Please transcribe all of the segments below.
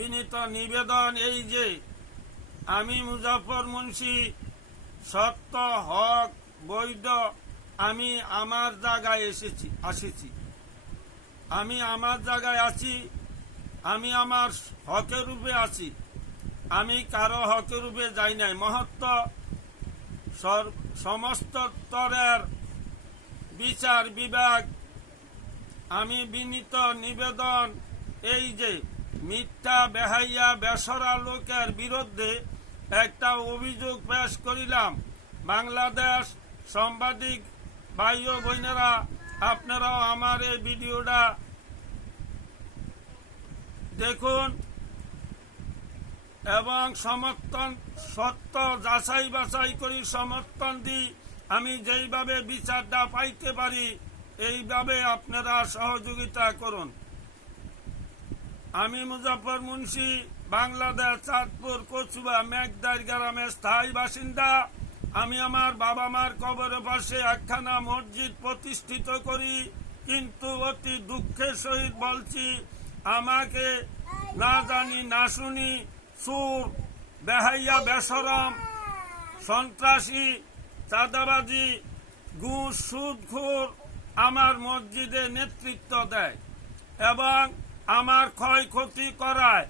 বিনীত নিবেদন এই যে আমি মুজাফর মুন্সি সত্য হক বৈধ আমি আমার জায়গায় আসিছি আমি আমার জায়গায় আছি আমি আমার হকের রূপে আছি আমি কারো হকের রূপে যাই নাই মহত্ব সমস্ত স্তরের বিচার বিভাগ আমি বিনীত নিবেদন এই যে মিথ্যা বেহাইয়া বেসরা লোকের বিরুদ্ধে একটা অভিযোগ পেশ করিলাম। বাংলাদেশ সাংবাদিক ভাই ও বোনেরা, আপনারাও আমার এই ভিডিওটা দেখুন এবং সমর্থন সত্য যাচাই বাছাই করি সমর্থন দিই। আমি যেইভাবে বিচারটা পাইতে পারি এইভাবে আপনারা সহযোগিতা করুন। আমি মুজাফর মুন্সি বাংলাদেশ চাঁদপুর কচুয়া মেঘদার গ্রামের স্থায়ী বাসিন্দা। আমি আমার বাবা মার কবরের পাশে একখানা মসজিদ প্রতিষ্ঠিত করি, কিন্তু অতি দুঃখের সহিত বলছি আমাকে না জানি না শুনি সুর বেহাইয়া বেসরম সন্ত্রাসী চাঁদাবাজি ঘুষ সুদখোর আমার মসজিদে নেতৃত্ব দেয় এবং আমার ক্ষয়ক্ষতি করায়,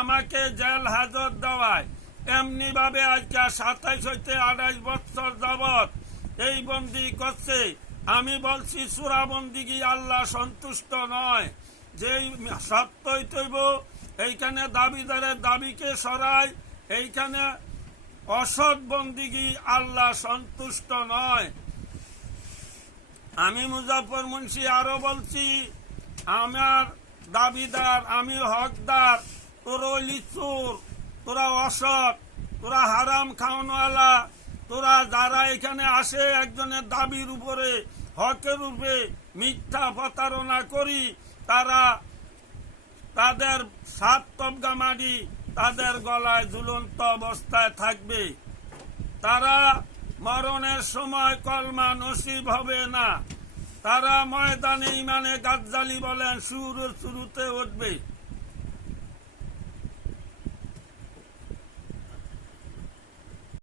আমাকে জেল হাজত দেওয়ায়। এমনি ভাবে আজকে 27 হইতে 28 বছর যাবৎ এই বন্দি করছে। আমি বলছি সুরাবন্দিগি আল্লাহ সন্তুষ্ট নয়, যেই সত্যই তৈব এইখানে দাবিদারের দাবিকে সরায়, এইখানে অসৎ বন্দিগি আল্লাহ সন্তুষ্ট নয়। আমি মুজাফর মুন্সি আরো বলছি আমার দাবিদার আমি হকদার, তোরা হইলি চোর, তোরা অসৎ, তোরা হারাম খাওয়ানোয়ালা, তোরা যারা এখানে আসে একজনের দাবির উপরে হকের উপরে মিথ্যা প্রতারণা করি, তারা তাদের 7 তবগা মাটি তাদের গলায় ঝুলন্ত অবস্থায় থাকবে। তারা মরণের সময় কলমা নসিব হবে না। তারা ময়দানে ইমানে গাজ্জালি বলেন শুরুতে উঠবে।